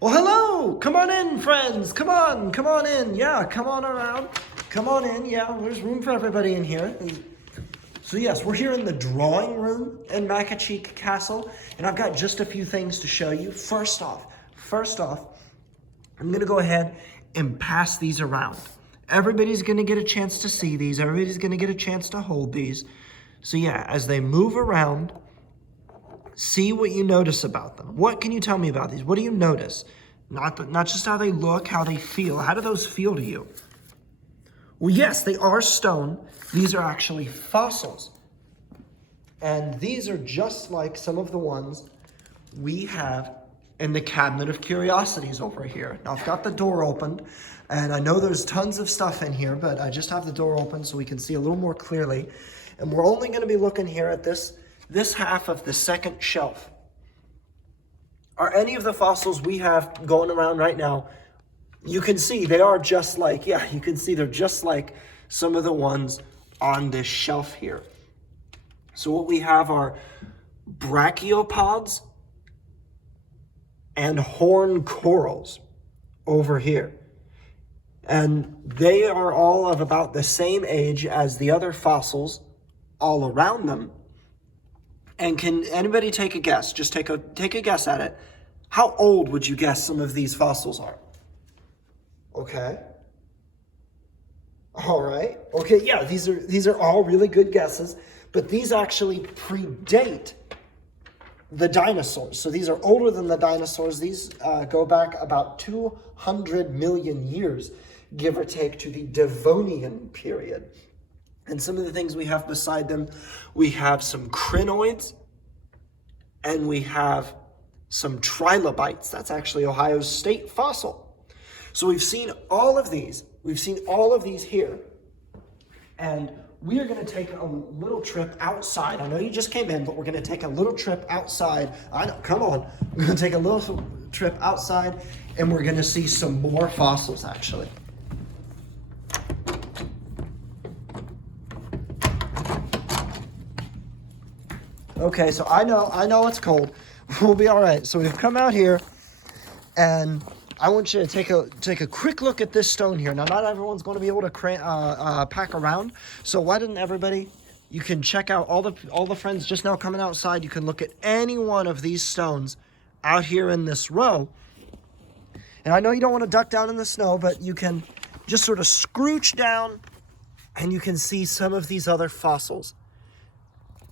Well, hello! Come on in, friends! Come on in! Yeah, come on around. Come on in, yeah, there's room for everybody in here. So yes, we're here in the drawing room in Macacheek Castle, and I've got just a few things to show you. First off, I'm gonna go ahead and pass these around. Everybody's gonna get a chance to see these. Everybody's gonna get a chance to hold these. So yeah, as they move around, see what you notice about them. What can you tell me about these? What do you notice? Not just how they look, how they feel. How do those feel to you? Well, yes, they are stone. These are actually fossils. And these are just like some of the ones we have in the Cabinet of Curiosities over here. Now, I've got the door opened, and I know there's tons of stuff in here, but I just have the door open so we can see a little more clearly. And we're only going to be looking here at this half of the second shelf. Are any of the fossils we have going around right now, you can see they are just like, yeah, you can see they're just like some of the ones on this shelf here. So what we have are brachiopods and horn corals over here. And they are all of about the same age as the other fossils all around them. And can anybody take a guess? Just take a guess at it. How old would you guess some of these fossils are? Okay. All right. Okay, yeah, these are all really good guesses, but these actually predate the dinosaurs. So these are older than the dinosaurs. These go back about 200 million years, give or take, to the Devonian period. And some of the things we have beside them, we have some crinoids, and we have some trilobites. That's actually Ohio's state fossil. So we've seen all of these. We've seen all of these here. And we are going to take a little trip outside. I know you just came in, but we're going to take a little trip outside. I know, come on. We're going to take a little trip outside, and we're going to see some more fossils, actually. Okay, so I know it's cold. We'll be all right. So we've come out here, and I want you to take a quick look at this stone here. Now, not everyone's going to be able to pack around, so why didn't everybody? You can check out all the friends just now coming outside. You can look at any one of these stones out here in this row. And I know you don't want to duck down in the snow, but you can just sort of scrooch down, and you can see some of these other fossils.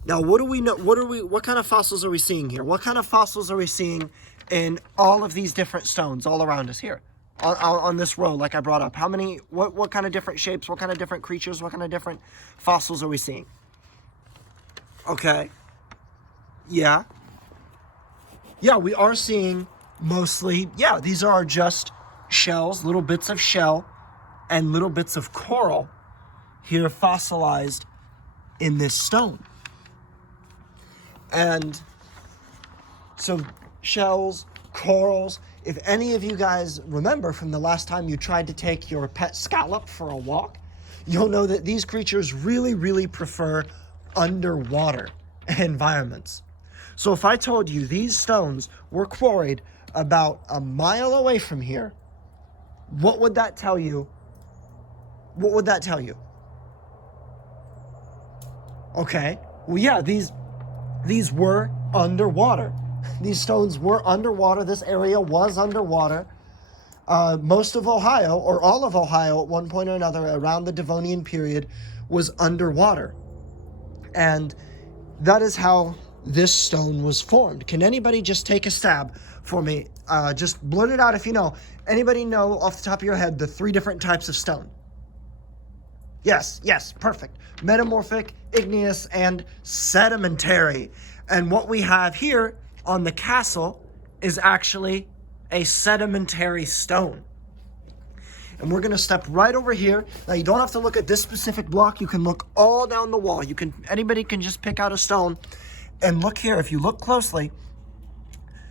Now, what do we know? What kind of fossils are we seeing here? What kind of fossils are we seeing in all of these different stones all around us here on this row, like I brought up? How many, what kind of different shapes, what kind of different creatures, what kind of different fossils are we seeing? Okay. Yeah. Yeah, we are seeing mostly, yeah, these are just shells, little bits of shell and little bits of coral here fossilized in this stone. And so shells, corals, if any of you guys remember from the last time you tried to take your pet scallop for a walk, you'll know that these creatures really, really prefer underwater environments. So if I told you these stones were quarried about a mile away from here, what would that tell you? What would that tell you? Okay, well, yeah, these were underwater. These stones were underwater. This area was underwater. Most of Ohio, or all of Ohio at one point or another around the Devonian period, was underwater. And that is how this stone was formed. Can anybody just take a stab for me? Just blurt it out if you know. Anybody know off the top of your head the 3 different types of stone? Yes, perfect. Metamorphic, igneous, and sedimentary. And what we have here on the castle is actually a sedimentary stone. And we're gonna step right over here. Now, you don't have to look at this specific block. You can look all down the wall. Anybody can just pick out a stone and look here. If you look closely,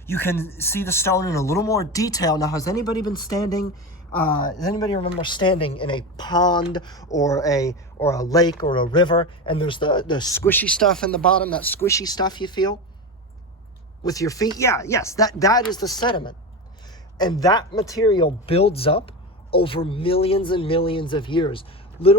you can see the stone in a little more detail. Now, has anybody been standing? Does anybody remember standing in a pond or a lake or a river, and there's the squishy stuff in the bottom, that squishy stuff you feel with your feet? Yes, that is the sediment. And that material builds up over millions and millions of years. The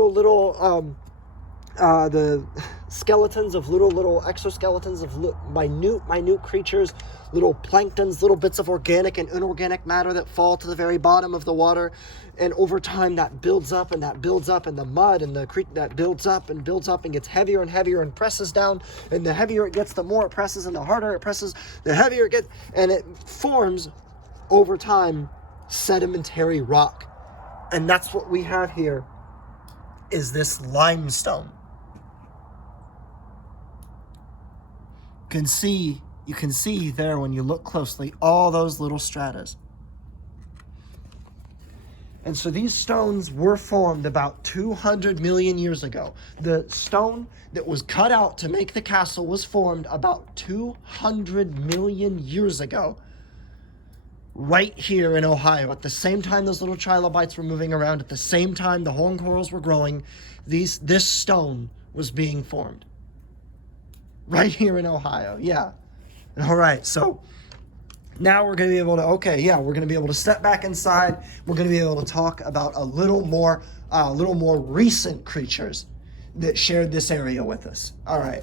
skeletons of little exoskeletons of minute creatures, little planktons, little bits of organic and inorganic matter that fall to the very bottom of the water. And over time that builds up and that builds up, and the mud and the creek that builds up and gets heavier and heavier and presses down. And the heavier it gets, the more it presses, and the harder it presses, the heavier it gets. And it forms over time sedimentary rock. And that's what we have here, is this limestone. You can see there when you look closely all those little stratas. And so these stones were formed about 200 million years ago. The stone that was cut out to make the castle was formed about 200 million years ago, right here in Ohio. At the same time those little trilobites were moving around, at the same time the horn corals were growing, this stone was being formed. Right here in Ohio, yeah. All right, so now we're going to be able to, we're going to be able to step back inside. We're going to be able to talk about a little more recent creatures that shared this area with us. All right.